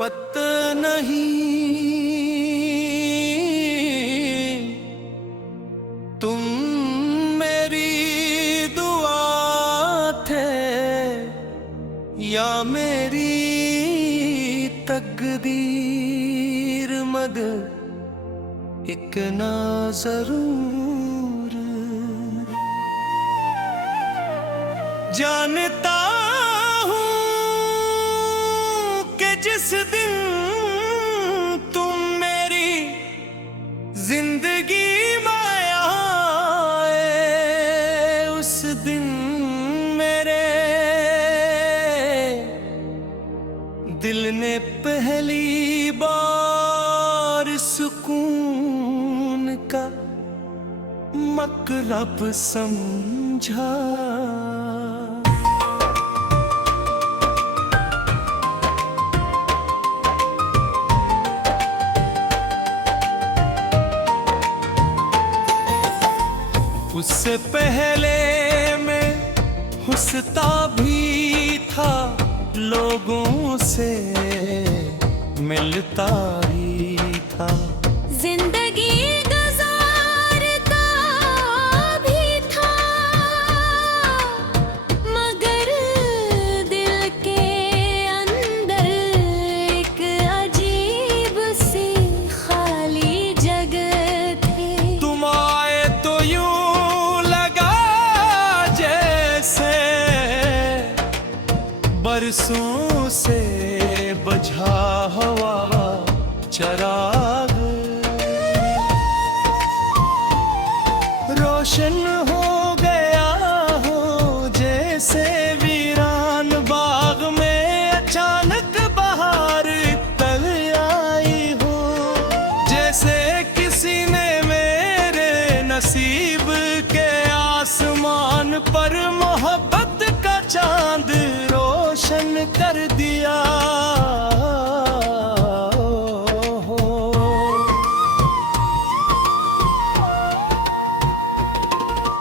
पता नहीं तुम मेरी दुआ थे या मेरी तकदीर, मगर एक ना जरूर जानता हूँ कि जिस दिन तुम मेरी जिंदगी में आए, उस दिन मेरे दिल ने पहली बार सुकून का मतलब समझा। उससे पहले मैं हंसता भी था, लोगों से मिलता ही था, जिंदगी गुजारता भी था, मगर दिल के अंदर एक अजीब सी खाली जगह थी। तुम आए तो यूं लगा जैसे बरसों से बुझा हुआ चराग रोशन हो गया हो, जैसे वीरान बाग में अचानक बहार तल आई हो, जैसे किसी ने मेरे नसीब के आसमान पर मोहब्बत का चांद रोशन कर दिया।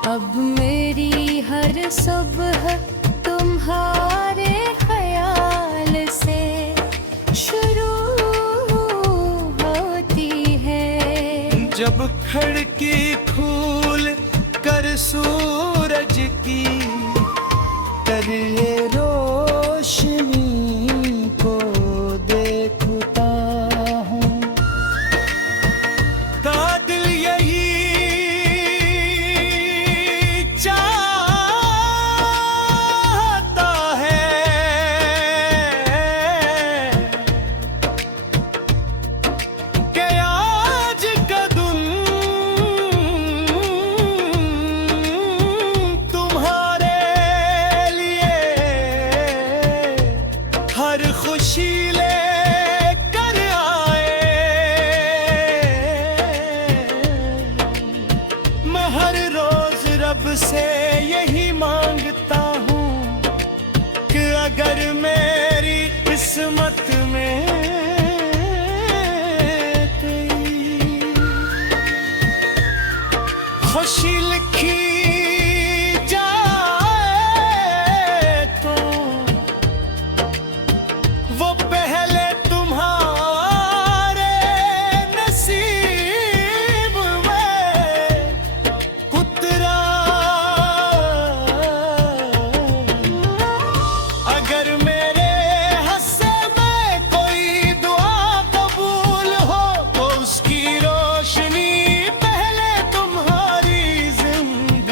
अब मेरी हर सुबह तुम्हारे ख्याल से शुरू होती है। जब खिड़की खोल कर सूरज की करिए रोशनी को देखता हूँ, का दिल यही चाहता है कि आज का दिन तुम्हारे लिए हर खुशी लेकर आए। मैं हर रोज रब से यही मांगता हूँ कि अगर मेरी किस्मत में कोई खुशी लिखी जाए तो वो पहले तुम्हारे नसीब में उतरा। अगर मेरे हस्से में कोई दुआ कबूल हो तो उसकी रोशनी पहले तुम्हारी जिंदगी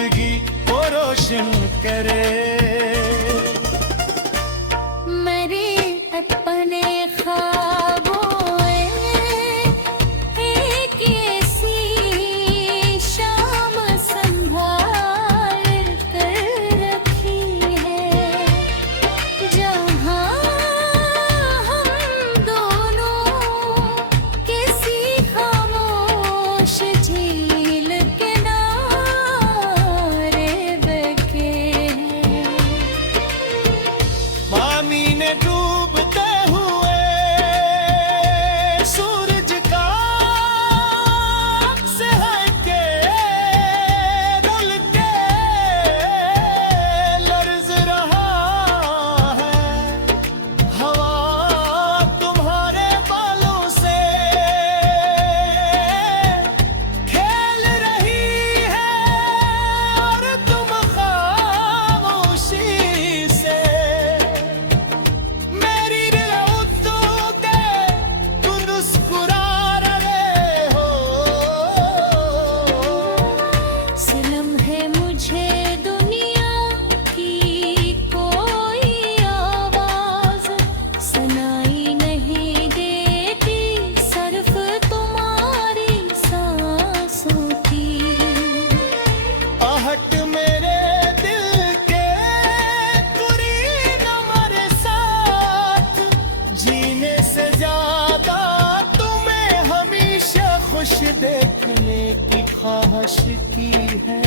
ख्वाहिश की है।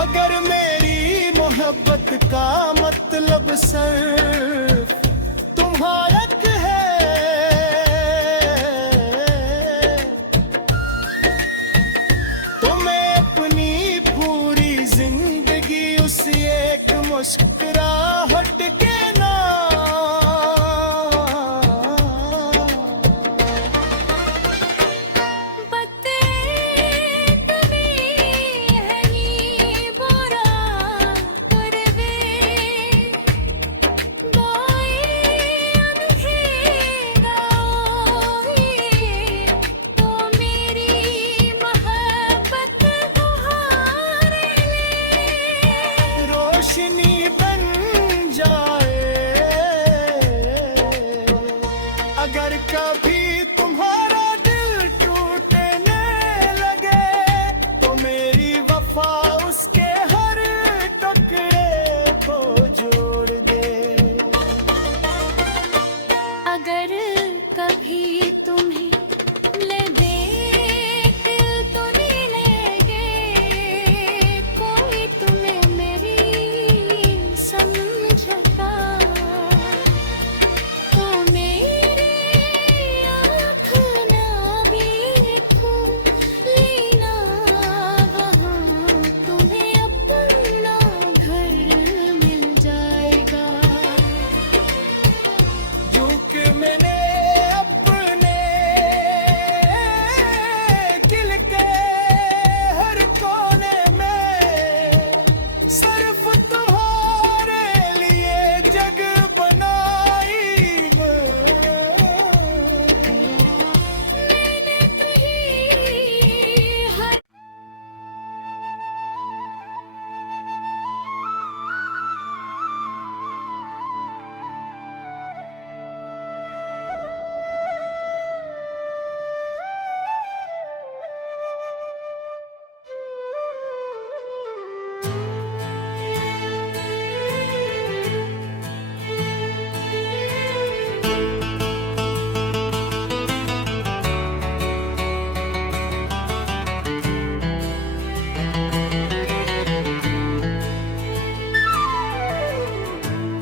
अगर मेरी मोहब्बत का मतलब सिर्फ तुम्हारक है, तो मैं अपनी पूरी जिंदगी उस एक मुस्कुराहट के रोशनी बन जाए। अगर कभी तुम्हारा दिल टूटने लगे, तो मेरी वफा उसके हर टुकड़े को जोड़ दे। अगर कभी तुम्हें ले देख तो नहीं लेंगे, कोई तुम्हें मेरी समझता, तो मेरी आँख ना भी खुली ना, वहाँ तुम्हें अपना घर मिल जाएगा। जो कि मैंने अपने दिल के हर कोने में सिर्फ तुम्हारे लिए जग बनाई मैंने कहीं हर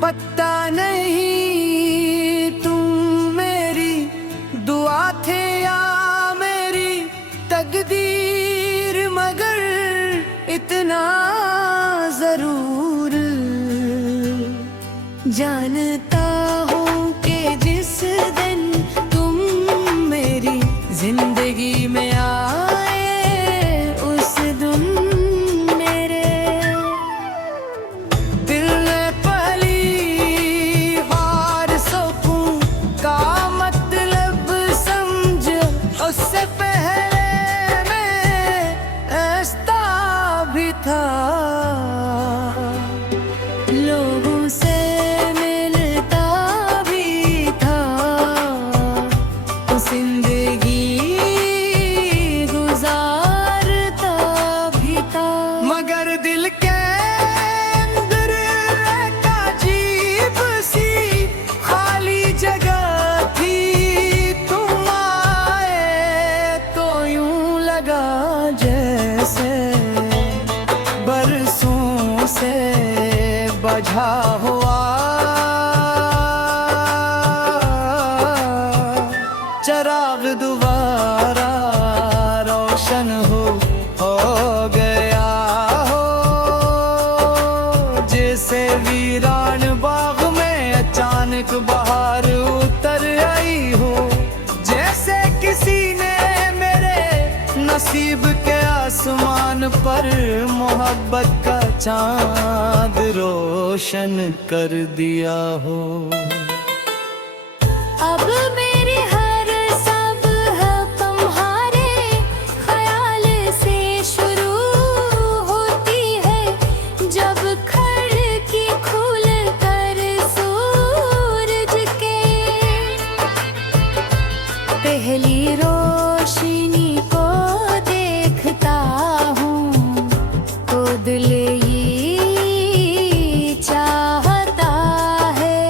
पता नहीं तुम मेरी दुआ थे या मेरी तकदीर, मगर इतना जरूर जानता हूँ कि जिस दिन तुम मेरी जिंदगी में आए, उस दिन मेरे दिल ने पहली बार सुकून का मतलब समझ। उससे पहले मैं ऐसा भी था, लोगों से मिलता भी था, जिंदगी गुजारता भी था, मगर दिल के अंदर एक अजीब सी खाली जगह थी। तुम आए तो यूं लगा जैसे बरसों से बझा हुआ चराग दोबारा रोशन हो गया हो। जैसे वीरान बाग में अचानक बाहर उतर आई हो, जैसे किसी ने मेरे नसीब के आसमान पर मोहब्बत का चांद रोशन कर दिया हो। अब मेरी हर सब है तुम्हारे ख्याल से शुरू होती है, जब खिड़की खुल कर सूरज के पहली रोशनी को देखता हूँ, तो दिल ये चाहता है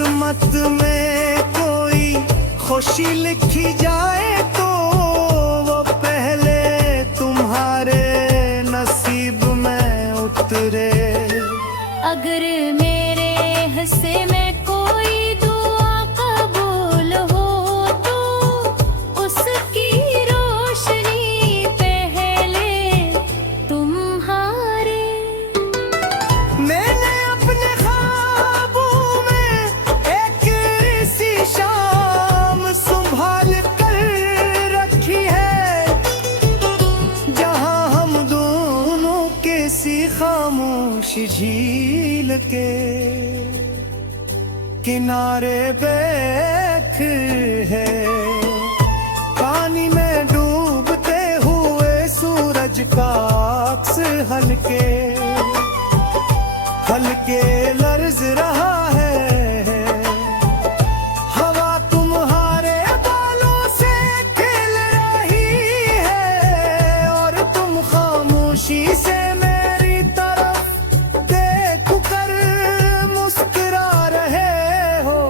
किस्मत में कोई खुशी लिखी जाए तो वो पहले तुम्हारे नसीब में उतरे। अगर मेरे हिस्से में कोई दुआ कबूल हो तो उसकी रोशनी पहले तुम्हारे। मैंने अपने ख्वाबों में एक सी शाम संभाल कर रखी है, जहां हम दोनों किसी खामोश झील के किनारे बैठ है। पानी में डूबते हुए सूरज का अक्स हल्के हल्के लर्ज रहा है। हवा तुम्हारे बालों से खेल रही है और तुम खामोशी से मेरी तरफ देख कर मुस्कुरा रहे हो।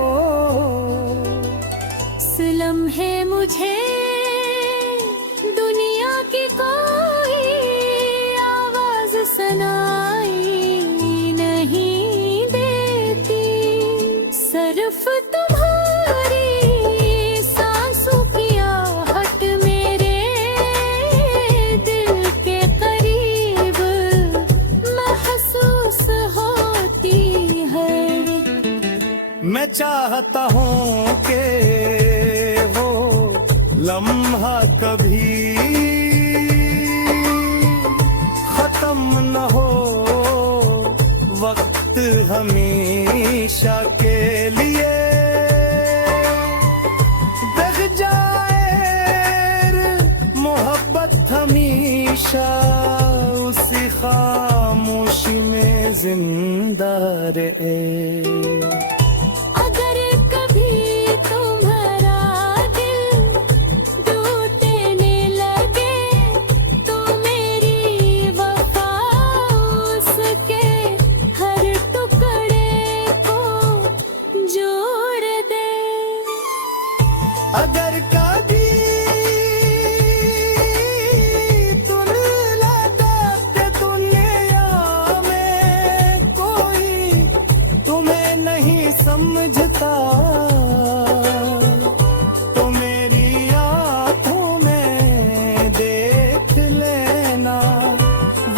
इस लम्हे मुझे दुनिया की कोई आवाज सुनाई नहीं देती, सिर्फ तुम्हारी सांसों की आहट मेरे दिल के करीब महसूस होती है। मैं चाहता हूँ कि वो लम्हा कभी खत्म न हो, वक्त हमेशा के लिए दग जाए। मोहब्बत हमेशा उसी खामोशी में जिंदा रहे। अगर कभी तुम्हारा दिल टूटने लगे तो मेरी वफा उसके हर टुकड़े को जोड़ दे। अगर कभी दुनिया में कोई तुम्हें नहीं समझता तो मेरी आंखों में देख लेना,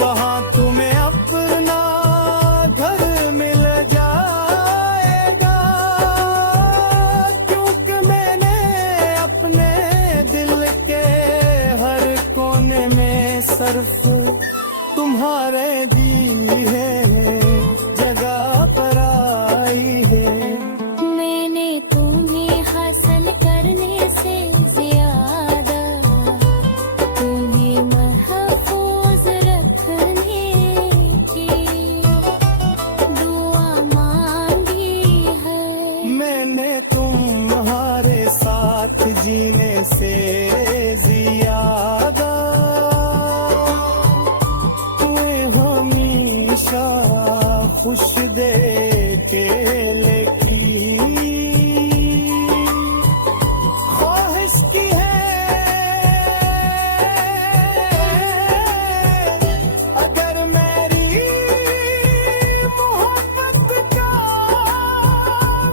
वहां तुम्हें अपना घर मिल जाएगा। क्योंकि मैंने अपने दिल के हर कोने में सिर्फ तुम्हारे दी है जगह पर आई है। मैंने तुम्हें हासिल करने से ज्यादा तुम्हें महफूज रखने की दुआ मांगी है। मैंने तुम्हारे साथ जीने से ज्यादा तुम्हें हमेशा खुश देखे लेकी ख्वाहिश की है। अगर मेरी मोहब्बत का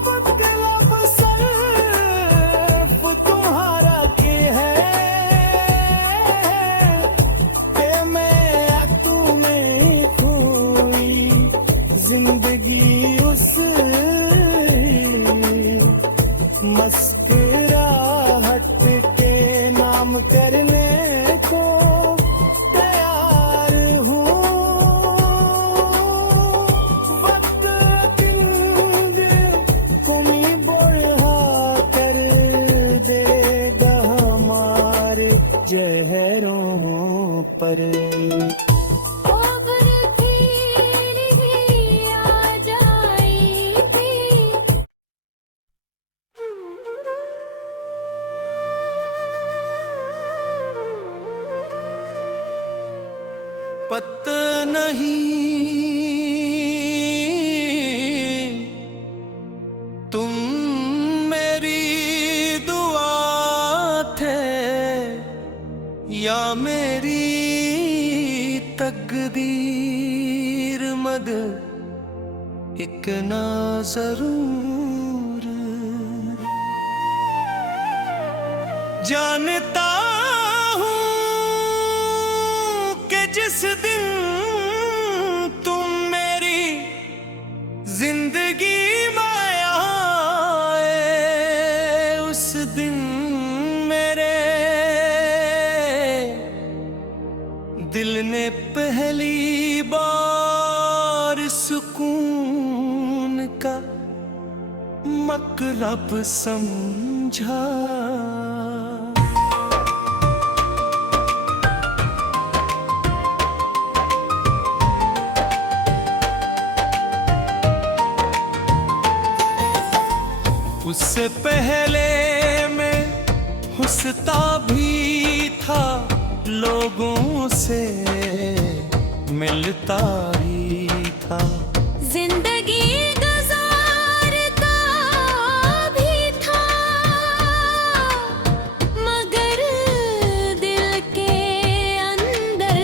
मतलब सिर्फ तुम्हारा की है कि मैं तुम्हें खोई जिंदगी उस मुस्कुराहट के नाम करने को तैयार हूँ। वक्त किंद कुमी बढ़ा कर देगा हमारे जहरों पर। आ जाई थी पता नहीं तुम मेरी तकदीर मद एक ना जरूर जानता हूं कि जिस दिन तुम मेरी जिंदगी में आए उस दिन मेरे दिल ने पहली बार सुकून का मतलब समझा। उससे पहले मैं हंसता भी था, लोगों से मिलता ही था, जिंदगी गुजारता भी था, मगर दिल के अंदर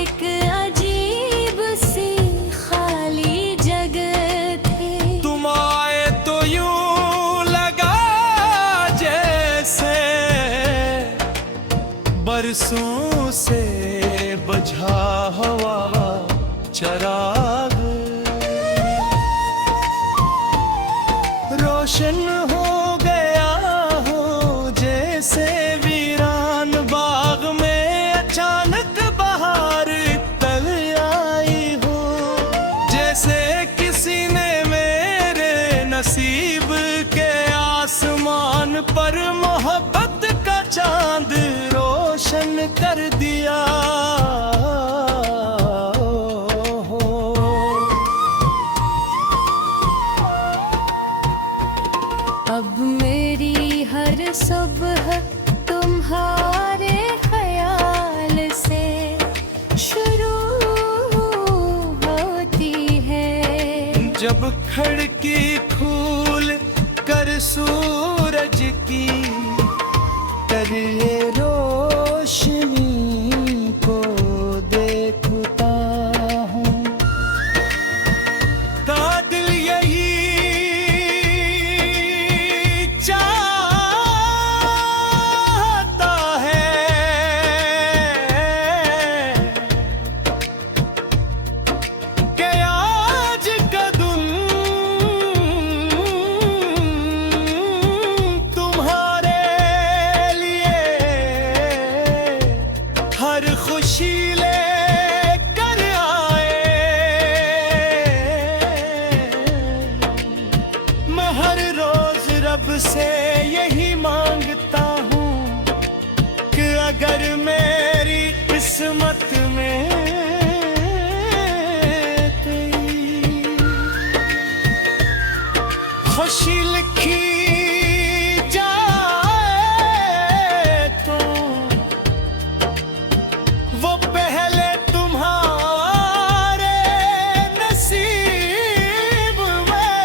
एक अजीब सी खाली जगह थी। तुम आए तो यूं लगा जैसे बरसों से बुझा हुआ चराग रोशन हो गया हो, जैसे वीरान बाग में अचानक बहार तल आई हो, जैसे किसी ने मेरे नसीब के आसमान पर मोहब्बत का चांद रोशन कर दिया। अब मेरी हर सुबह तुम्हारे ख्याल से शुरू होती है। जब खिड़की खोल कर सूरज की करिए रोशनी को देखता हूँ, का दिल यही चाहता है कि आज का दिन तुम्हारे लिए हर खुशी लेकर आए। मैं हर रोज रब से यही मांगता हूँ कि अगर मेरी किस्मत में तेरी खुशी लिखी जाए तो वो पहले तुम्हारे नसीब में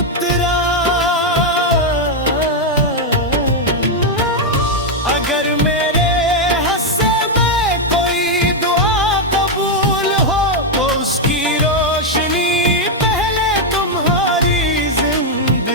उतरा। अगर मेरे हस्से में कोई दुआ कबूल हो तो उसकी रोशनी पहले तुम्हारी जिंदगी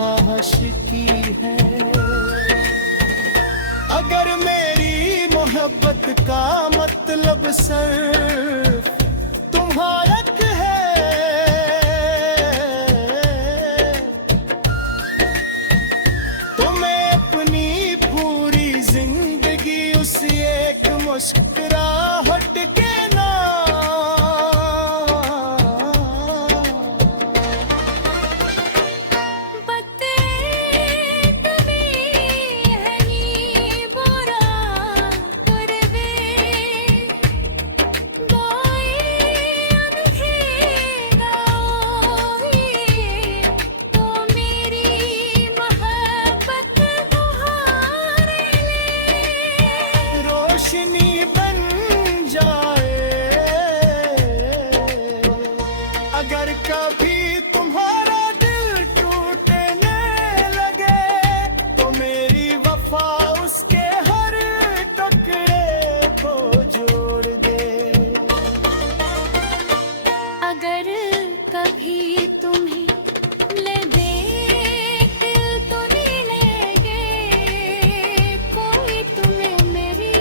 ख्वाहिश की है। अगर मेरी मोहब्बत का मतलब सिर्फ तुम्हारा है, तो मैं अपनी पूरी जिंदगी उस एक मुस्कुराहट के रोशनी बन जाए। अगर कभी तुम्हारा दिल टूटने लगे, तो मेरी वफा उसके हर टुकड़े को जोड़ दे। अगर कभी तुम्हें ले दे दिल तो नहीं लेंगे, कोई तुम्हें मेरी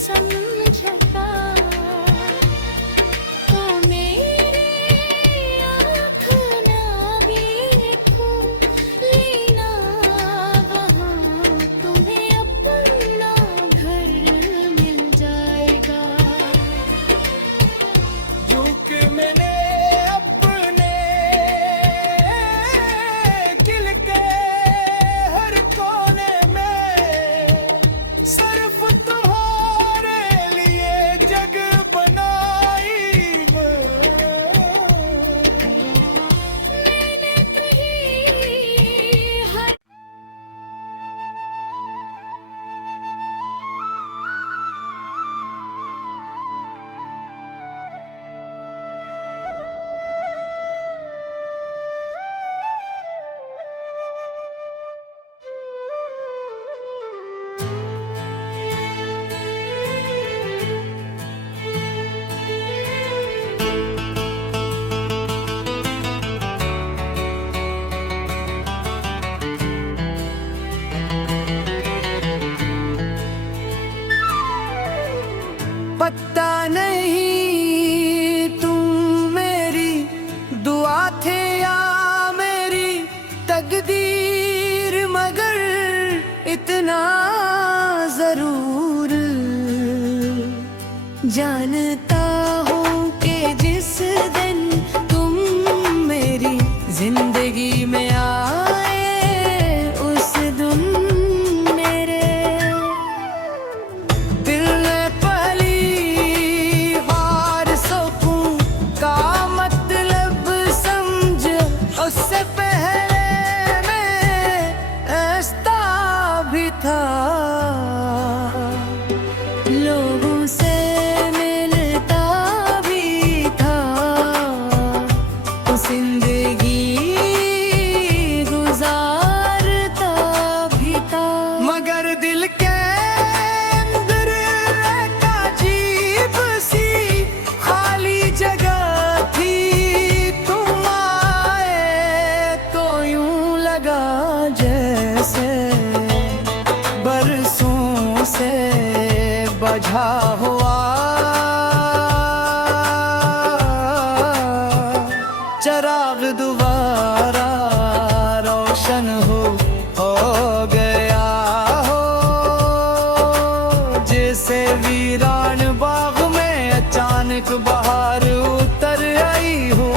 समझता, तो मेरी आँख ना भी खुली ना, वहाँ तुम्हें अपना घर मिल जाएगा। जो कि मैंने अपने दिल के हर कोने में सिर्फ तुम्हारे लिए जग बनाई मैंने कहीं हर पता नहीं तुम मेरी दुआ थे या मेरी तकदीर, मगर इतना जरूर जानता हूँ कि जिस दिन तुम मेरी जिंदगी में आए, उस दिन मेरे दिल ने उससे पहले मैं ऐसा भी था। लोगों से मिलता भी था, जिंदगी गुजारता भी था, मगर दिल के अंदर एक अजीब सी खाली जगह थी। तुम आए तो यूं लगा जैसे बरसों से बझा हुआ चराग दोबारा रोशन हो गया हो। जैसे वीरान बाग में अचानक बाहर उतर आई हो,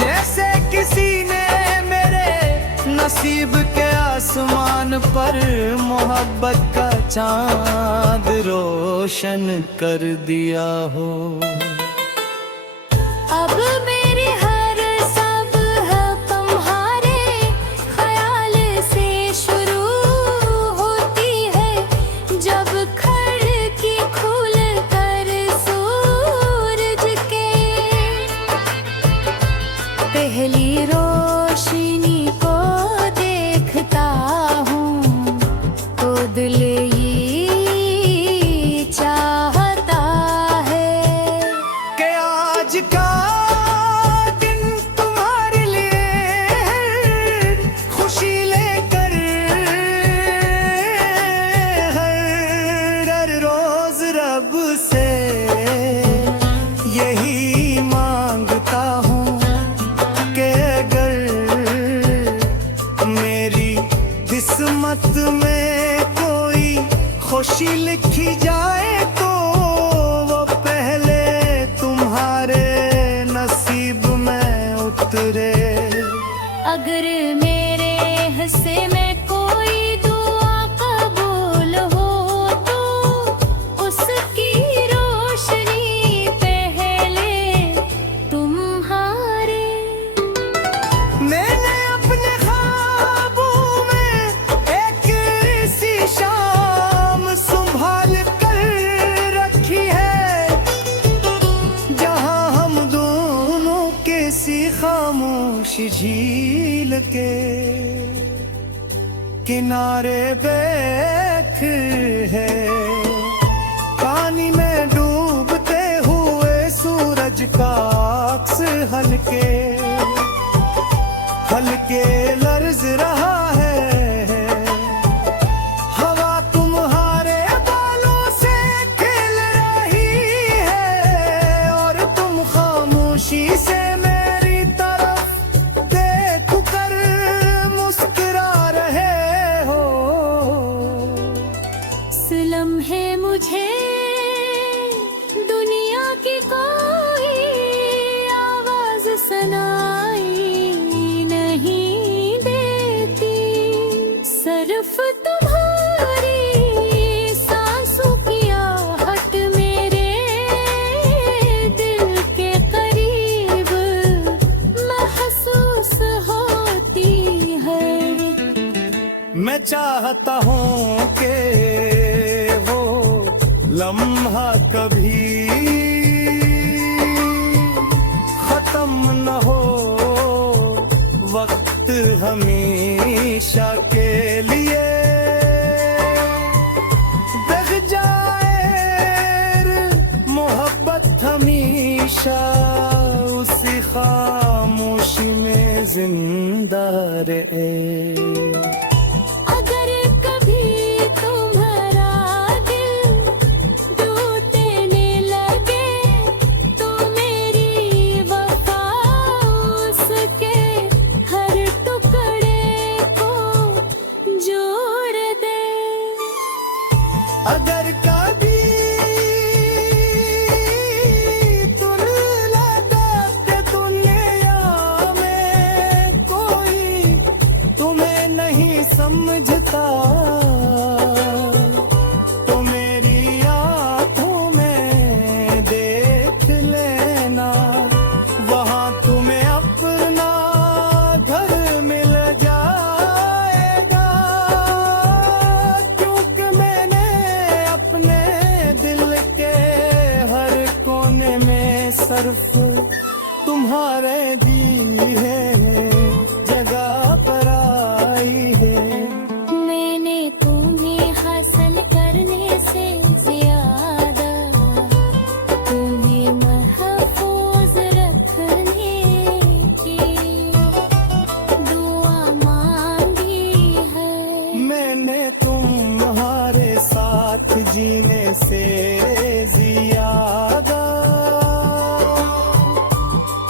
जैसे किसी ने मेरे नसीब के आसमान पर मोहब्बत का चांद रोशन कर दिया हो। अब मेरी हर सब है तुम्हारे ख्याल से शुरू होती है, जब खिड़की खुल कर सूरज के पहली रोशनी को देखता हूँ, तो दिल ये चाहता है मेरी किस्मत में कोई खुशी लिखी जाए तो वो पहले तुम्हारे नसीब में उतरे। अगर मेरे हिस्से में कोई दुआ कबूल हो तो उसकी रोशनी पहले तुम्हारे। मैंने अपने ख्वाबों में एक सी शाम संभाल कर रखी है, जहां हम दोनों किसी खामोश झील के किनारे बैठ है। पानी में डूबते हुए सूरज का अक्स हल्के हल्के लर्ज रहा है। हवा तुम्हारे बालों से खेल रही है और तुम खामोशी से मेरी तरफ देख कर मुस्कुरा रहे हो। इस लम्हे मुझे दुनिया की कोई आवाज सुनाई नहीं देती, सिर्फ तुम्हारी सांसों की आहट मेरे दिल के करीब महसूस होती है। मैं चाहता हूँ कि वो लम्हा कभी खत्म न हो, वक्त हमेशा के लिए दग जाए। मोहब्बत हमेशा उसी खामोशी में जिंदा रहे। अगर कभी तुम्हारा दिल टूटने लगे तो मेरी वफा उसके हर टुकड़े को जोड़ दे। अगर कभी तुम लगा के दुनिया में कोई तुम्हें नहीं समझता तो मेरी आंखों में देख लेना, वहां तुम्हें अपना घर मिल जाएगा। क्योंकि मैंने अपने दिल के हर कोने में सिर्फ तुम्हारे दी है जगह पर आई है। मैंने तुम्हें हासिल करने से ज्यादा तुम्हें महफूज रखने की दुआ मांगी है। मैंने तुम्हारे साथ जीने से ज्यादा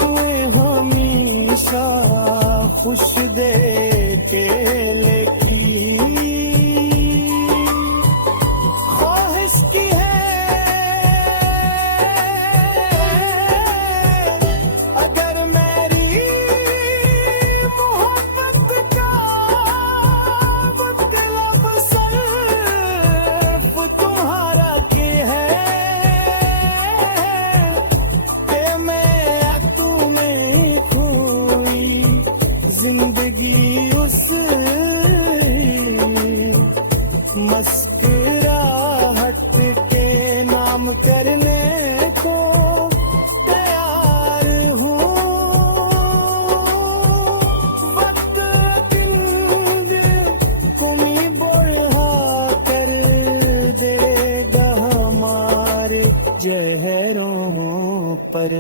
तुम्हें हमेशा खुश देखे लेकी ख्वाहिश की है। अगर मेरी मोहब्बत का मतलब सिर्फ तुम्हारा की है कि मैं तुम्हें खोई जिंदगी उस मुस्कुराहट के नाम करने को तैयार हूँ। वक्त किंद कुमी बढ़ा कर देगा हमारे चेहरों पर।